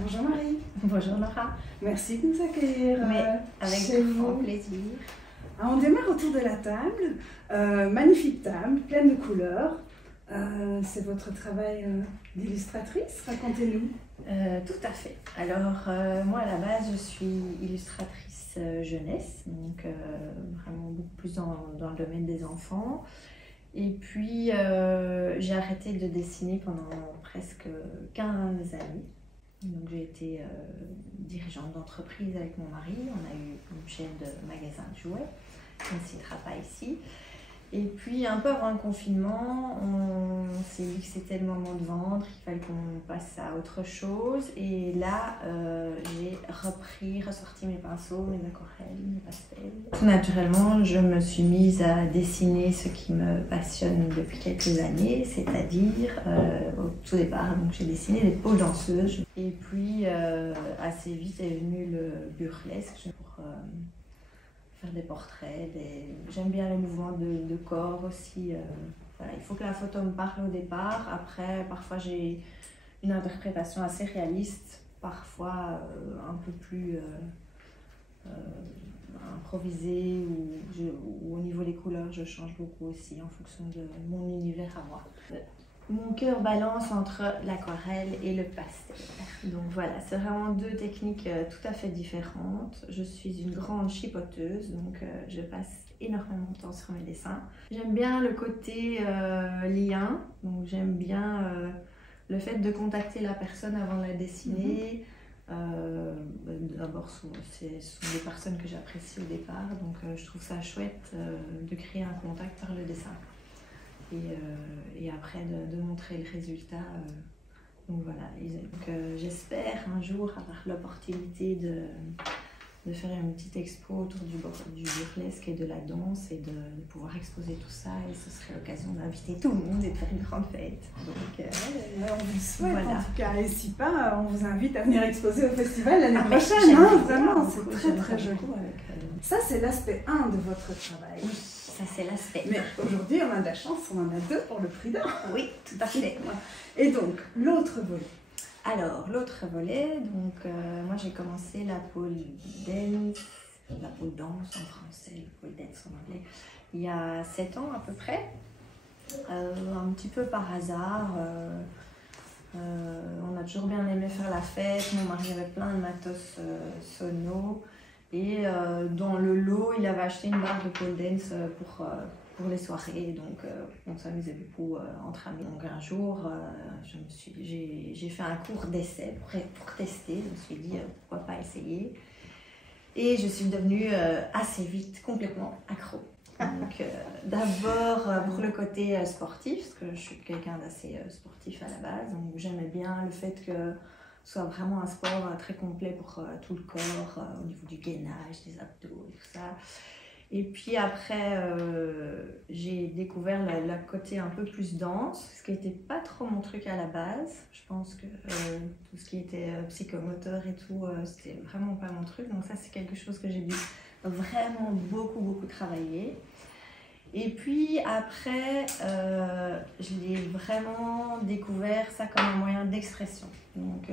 Bonjour Marie. Bonjour Laura. Merci de nous accueillir avec chez grand vous. plaisir. Alors, on démarre autour de la table. Magnifique table, pleine de couleurs. C'est votre travail d'illustratrice. Racontez-nous. Tout à fait. Alors, moi à la base, je suis illustratrice jeunesse, donc vraiment beaucoup plus dans le domaine des enfants. Et puis, j'ai arrêté de dessiner pendant presque 15 années. Donc, j'ai été dirigeante d'entreprise avec mon mari. On a eu une chaîne de magasins de jouets. On ne citera pas ici. Et puis, un peu avant le confinement, on s'est dit que c'était le moment de vendre, qu'il fallait qu'on passe à autre chose. Et là, j'ai ressorti mes pinceaux, mes aquarelles, mes pastels. Tout naturellement, je me suis mise à dessiner ce qui me passionne depuis quelques années, c'est-à-dire, au tout départ, j'ai dessiné des peaux danseuses. Et puis, assez vite est venu le burlesque pour faire des portraits. J'aime bien les mouvements de corps aussi. Voilà, il faut que la photo me parle au départ. Après, parfois j'ai une interprétation assez réaliste, parfois un peu plus improvisée, ou au niveau des couleurs, je change beaucoup aussi en fonction de mon univers à moi. Mon cœur balance entre l'aquarelle et le pastel. Donc voilà, c'est vraiment deux techniques tout à fait différentes. Je suis une grande chipoteuse, donc je passe énormément de temps sur mes dessins. J'aime bien le côté lien, donc j'aime bien le fait de contacter la personne avant de la dessiner. D'abord, ce sont des personnes que j'apprécie au départ, donc je trouve ça chouette de créer un contact par le dessin. Et après de montrer le résultat. Donc voilà, j'espère un jour avoir l'opportunité de faire une petite expo autour du burlesque et de la danse et de pouvoir exposer tout ça, et ce serait l'occasion d'inviter tout le monde et de faire une grande fête. Donc, on vous souhaite voilà. En tout cas, et si pas, on vous invite à venir exposer au festival l'année prochaine. Vraiment, c'est très très joli. Ça, c'est l'aspect 1 de votre travail. Oui, ça c'est l'aspect. Mais aujourd'hui, on a de la chance, on en a 2 pour le prix d'un. Oui, tout à fait. Et donc, l'autre volet. Alors, l'autre volet, donc moi j'ai commencé la pole dance en français, la pole dance en anglais, il y a 7 ans à peu près, un petit peu par hasard. On a toujours bien aimé faire la fête, mon mari avait plein de matos sono, et dans le lot, il avait acheté une barre de pole dance pour les soirées, donc on s'amusait beaucoup entre amis. Donc un jour, j'ai fait un cours d'essai pour tester, je me suis dit pourquoi pas essayer. Et je suis devenue assez vite complètement accro. Donc d'abord pour le côté sportif, parce que je suis quelqu'un d'assez sportif à la base, donc j'aimais bien le fait que ce soit vraiment un sport très complet pour tout le corps, au niveau du gainage, des abdos et tout ça. Et puis après, j'ai découvert le côté un peu plus danse, ce qui n'était pas trop mon truc à la base. Je pense que tout ce qui était psychomoteur et tout, c'était vraiment pas mon truc. Donc ça, c'est quelque chose que j'ai dû vraiment beaucoup travailler. Et puis après, je l'ai vraiment découvert ça comme un moyen d'expression. Donc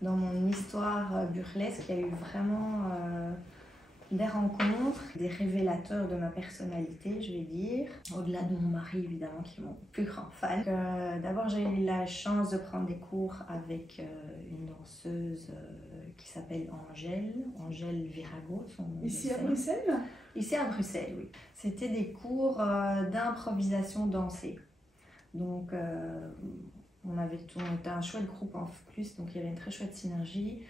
dans mon histoire burlesque, il y a eu vraiment des rencontres, des révélateurs de ma personnalité, je vais dire. Au-delà de mon mari, évidemment, qui est mon plus grand fan. D'abord, j'ai eu la chance de prendre des cours avec une danseuse qui s'appelle Angèle Virago. Ici à Bruxelles ? Ici à Bruxelles, oui. C'était des cours d'improvisation dansée. Donc, on était un chouette groupe en plus, donc il y avait une très chouette synergie.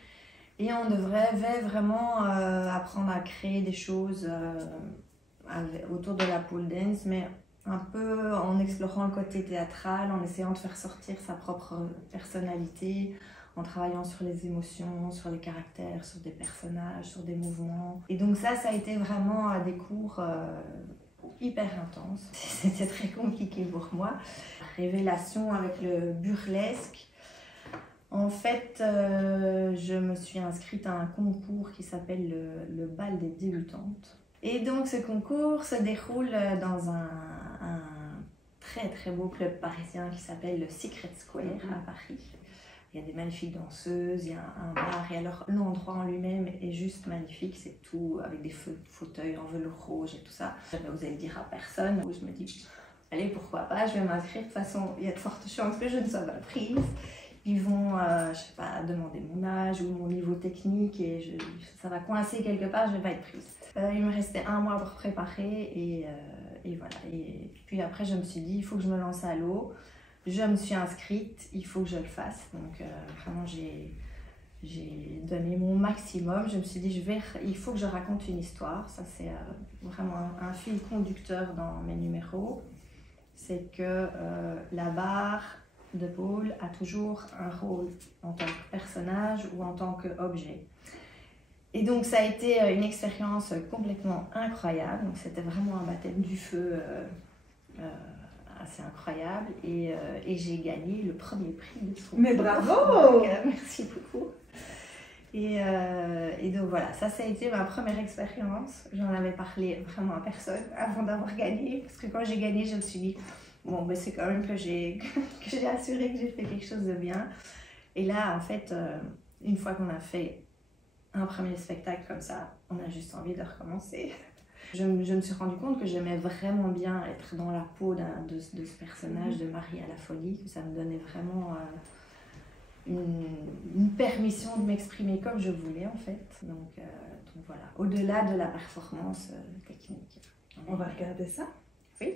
Et on devrait vraiment apprendre à créer des choses autour de la pole dance, mais un peu en explorant le côté théâtral, en essayant de faire sortir sa propre personnalité, en travaillant sur les émotions, sur les caractères, sur des personnages, sur des mouvements. Et donc ça a été vraiment des cours hyper intenses. C'était très compliqué pour moi. Révélation avec le burlesque. En fait, je me suis inscrite à un concours qui s'appelle le bal des débutantes. Et donc ce concours se déroule dans un très beau club parisien qui s'appelle le Secret Square à Paris. il y a des magnifiques danseuses, il y a un bar, et alors l'endroit en lui-même est juste magnifique, c'est tout avec des fauteuils en velours rouge et tout ça. Je n'avais osé le dire à personne, où je me dis, allez, pourquoi pas, je vais m'inscrire, de toute façon, il y a de fortes chances que je ne sois pas prise. Ils vont, je sais pas, demander mon âge ou mon niveau technique et ça va coincer quelque part, je ne vais pas être prise. Il me restait 1 mois pour préparer et voilà. Et puis après, je me suis dit, il faut que je me lance à l'eau. Je me suis inscrite, il faut que je le fasse. Donc vraiment, j'ai donné mon maximum. Je me suis dit, il faut que je raconte une histoire. Ça, c'est vraiment un fil conducteur dans mes numéros. C'est que la barre de pôle a toujours un rôle en tant que personnage ou en tant qu'objet. Et donc ça a été une expérience complètement incroyable. Donc c'était vraiment un baptême du feu assez incroyable et j'ai gagné le premier prix de ce concours. Mais bravo! Donc, merci beaucoup. Et donc voilà, ça a été ma première expérience. J'en avais parlé vraiment à personne avant d'avoir gagné, parce que quand j'ai gagné, je me suis dit bon, ben c'est quand même que j'ai assuré que j'ai fait quelque chose de bien. Et là, en fait, une fois qu'on a fait un premier spectacle comme ça, on a juste envie de recommencer. Je me suis rendu compte que j'aimais vraiment bien être dans la peau de ce personnage de Marie à la folie, que ça me donnait vraiment une permission de m'exprimer comme je voulais en fait. Donc voilà, au-delà de la performance technique. On va regarder ça? Oui.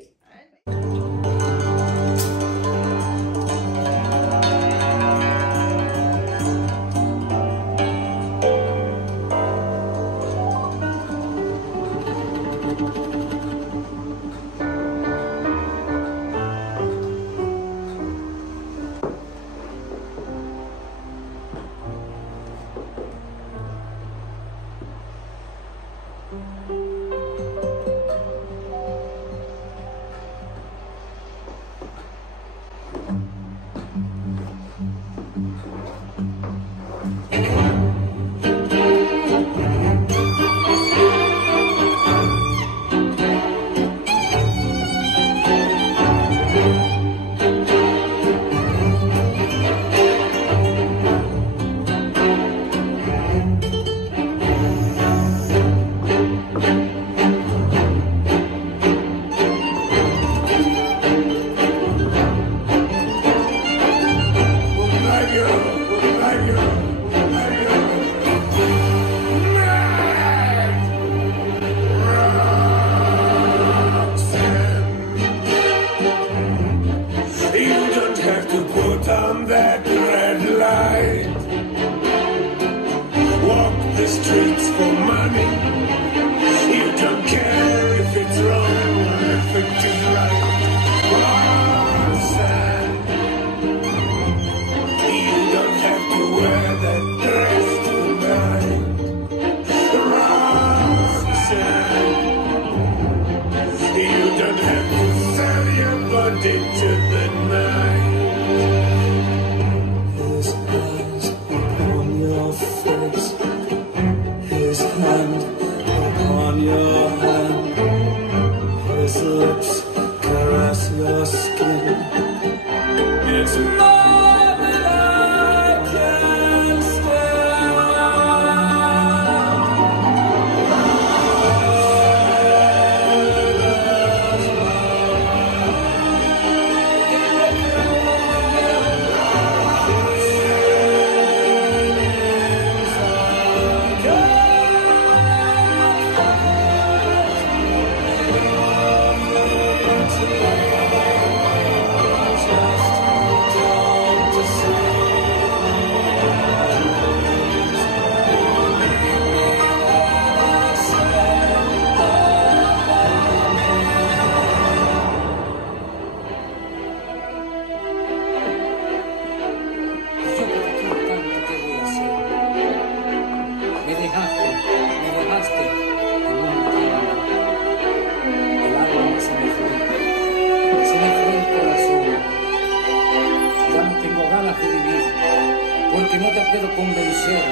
Porque no te puedo convencer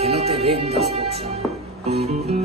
que no te vendas, Roxanne.